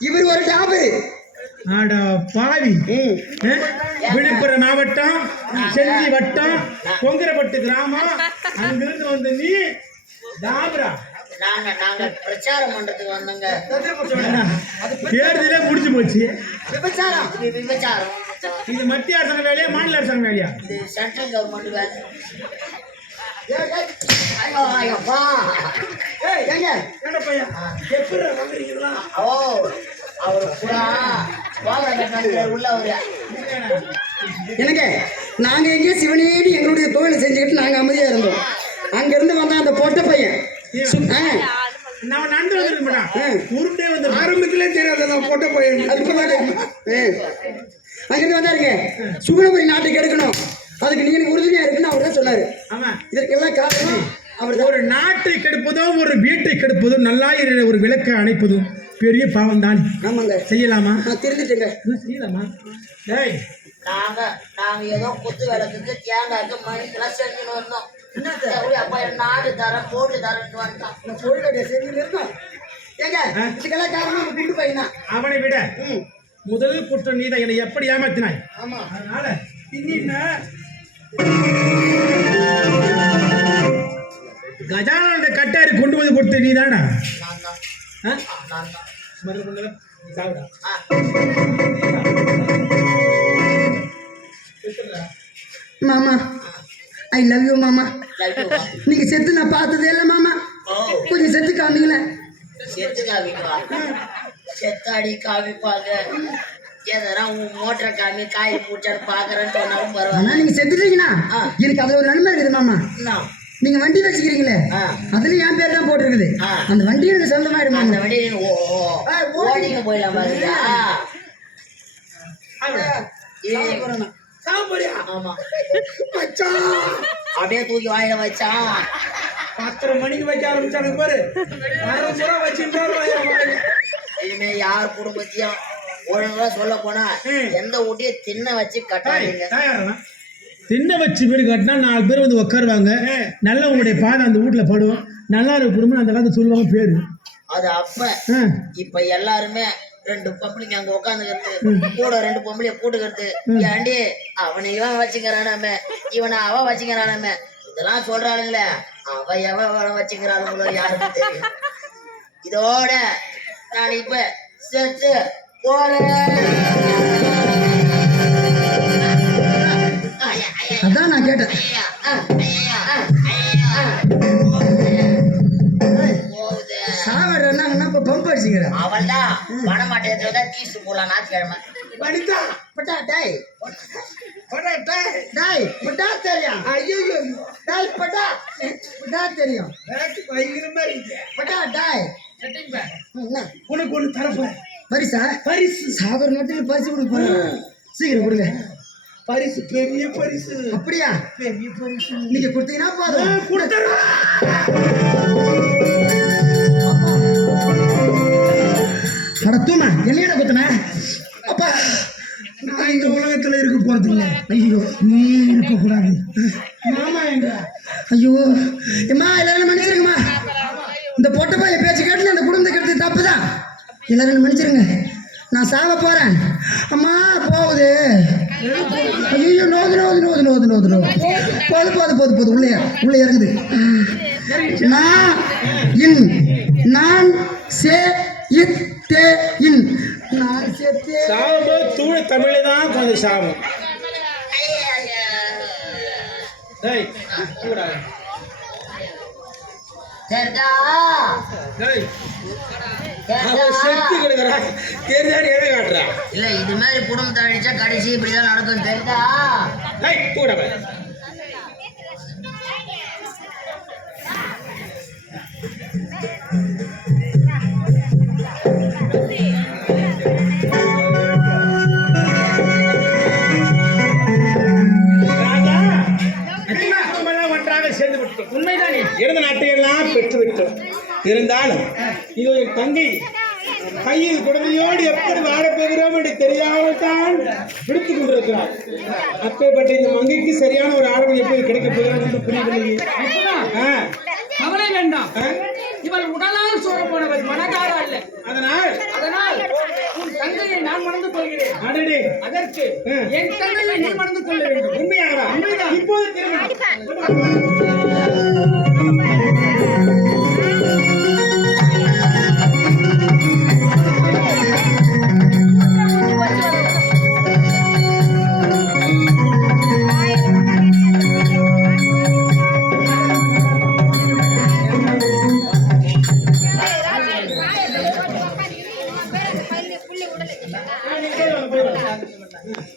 இவர் ஒரு டாபு. ஆட பாவி. விழுப்புரம் மாவட்டம் செஞ்சி வட்டம் கொங்கரப்பட்டு கிராமம். அங்கிருந்து வந்த நீ தாபரா. நாங்க நாங்க பிரச்சாரம் பண்றதுக்கு வந்தோங்க. தேர்தலே முடிஞ்சு போச்சு. விபச்சாரம். இது விபச்சாரம். இது மத்திய அரசாங்க வேலையா மாநில அரசாங்க வேலையா? இது சென்ட்ரல் கவர்மெண்ட் வேலை. என்ன பையன்? எப்படி வாங்குறீங்களா ஓ அவரு புறா. உள்ள எனக்கு நாங்க எங்கேயோ சிவனேடி எங்களுடைய தொழிலை செஞ்சுக்கிட்டு நாங்க அமைதியா இருந்தோம். அங்க இருந்து வந்த அந்த பொட்ட பையன். நான் நண்டு வந்துருக்க மாட்டான் ம். உருண்டே வந்து ஆரம்பத்திலே தெரியாத பொட்ட பையன். அது இப்பதான் தெரியும். ஆ. அங்க இருந்து வந்தாருங்க. சுகுணபுரி நாட்டுக்கு எடுக்கணும். அதுக்கு நீங்க எனக்கு உறுதுணையா இருக்குன்னு அவர் தான் சொன்னாரு. இதற்கெல்லாம் காரணம் அவர் ஒரு நாட்டை கெடுப்பதும் ஒரு வீட்டை கெடுப்பதும் நல்லாயிர ஒரு விளக்கை அணைப்பதும் பெரிய பாவம் தான் ஆமாங்க. செய்யலாமா? நான் தெரிஞ்சுட்டேங்க. செய்யலாமா? டேய். நாங்க நாங்க ஏதோ குத்து விளக்குக்கு தேங்காய்க்கு மணிக்கெல்லாம் செஞ்சுன்னு வந்தோம். அப்பா நாடு தரேன் போட்டு தரேன்னு நான் சொல்லுடைய செஞ்சு இருக்கோம் ஏங்க இதுக்கெல்லாம் காரணம் குண்டு பையன் தான். அவனை விட ம். முதல் குற்றம் நீதான் என்னை எப்படி ஏமாத்தினாய்? ஆமா. அதனால இன்னின்ன கஜானோட கட்டாரி கொண்டு வந்து கொடுத்த நீதானா? நான் தான். மாமா ஐ லவ் யூ மாமா. Love you, மா. நீங்க செத்து நான் பார்த்ததே இல்லை மாமா. கொஞ்சம் செத்து காமிங்களேன் செத்து காமிக்குவா? செத்தாடி காமிப்பாங்க. எதனா உன் மோட்டரை காமி காய் பூச்சான்னு பாக்குறேன்னு சொன்னாலும் பரவாயில்ல. நீங்க செத்துட்டீங்கன்னா ஆ. எனக்கு அதுல ஒரு நன்மை இருக்குது மாமா? நீங்க வண்டி வச்சுக்கிறீங்களே. அதுல என் பேர் தான் போட்டிருக்குது. அந்த வண்டி எனக்கு அந்த வண்டியில ஓ ஓ, ஆ, ஓடிங்க போயிடலாம் பாருங்க. அப்படியே தூக்கி வாயில வச்சான் பத்தரை மணிக்கு வைக்க ஆரம்பிச்சாங்க பாரு. இனிமே யார் குடும்பத்தையும் ஒழுங்கா சொல்ல போனா. எந்த ஊட்டிய தின்ன வச்சு கட்டாதீங்க. தின்ன வச்சு வீடு கட்டினா நாலு பேர் வந்து உட்காருவாங்க நல்ல உங்களுடைய பாதை அந்த வீட்டுல படும் நல்லா இருக்க குடும்பம் அந்த காலத்து சொல்லுவாங்க பேரு. அது அப்ப. இப்ப எல்லாருமே ரெண்டு பொம்பளைங்க அங்க உட்காந்துக்கிறது கூட ரெண்டு பொம்பளைய கூட்டுக்கிறது ஏண்டி அவனை இவன் வச்சுக்கிறானாமே இவனை அவ வச்சுக்கிறானாமே. இதெல்லாம் சொல்றாளுங்களே அவ எவன் வச்சுக்கிறாளுங்களோ யாருக்கு தெரியும். இதோட நான் இப்ப செத்து போறேன். இப்ப பம்ப் அடிச்சுக்கிறேன். அவள்தான் வனமாட்டத்தை தான் தீசு போலாம் ஞாயிற்றுக்கிழமை. வனிதா பட்டா டாய். பட்டா டாய். டாய் பட்டா தெரியும். ஐயோ டாய் பட்டா பட்டா தெரியும். பயங்கரமா இருக்கு. பட்டா டாய். என்ன? உனக்கு ஒண்ணு தரப்போறேன். பரிசா? பரிசு. சாகர் நேரத்தில் பரிசு கொடுக்க போறேன். சீக்கிரம் கொடுங்க. பரிசு பெரிய பரிசு. அப்படியா? பெரிய பரிசு. நீங்க கொடுத்தீங்கன்னா போதும். கொடுத்துறேன் அட தூமா என்னையோட குத்துன? அப்பா நான் இந்த உலகத்துல இருக்க போறது இல்ல ஐயோ நீ இருக்க கூடாது மாமா எங்க? ஐயோ அம்மா எல்லாரும் மன்னிச்சிருங்கம்மா. இந்த பொட்டப்பா என் பேச்சு கேட்டு அந்த குடும்பத்தை கெடுத்து தப்பு தான் எல்லாரும் மன்னிச்சிருங்க. நான் சாவ போறேன். அம்மா போகுது. ஐயோ நோது நோது நோது நோது நோது நோது. போது போது போது போது. உள்ளே உள்ளே இறங்குது. நான் இன் நான் சே இத் தே இன். நான் செத்தே சாவும்போது தூய தமிழ் தான் கொஞ்சம் காட்டுறான் இல்ல இது மாதிரி குடும்பத்தை அழிச்சா கடைசி இப்படிதான் நடக்கும். தெரியுதா இருந்தாலும் இது என் தங்கை கையில் குழந்தையோடு எப்படி வாழப்போகிறோம் என்று தெரியாமல் தான் விடுத்துக் கொண்டிருக்கிறார் அப்பேற்பட்ட இந்த மங்கைக்கு சரியான ஒரு ஆடவன் எப்படி கிடைக்கப் போகிறான் என்று புரியவில்லை கவலை வேண்டாம். இவள் உடலால் சோழ போனவள் மனக்கார அல்ல அதனால் அதனால் சொல்கிறேன் அடடே. அதற்கு ஆ. என் தங்கையை நீ மணந்து கொள்ள வேண்டும். உண்மைதான். இப்போது திருமணம் Mọi.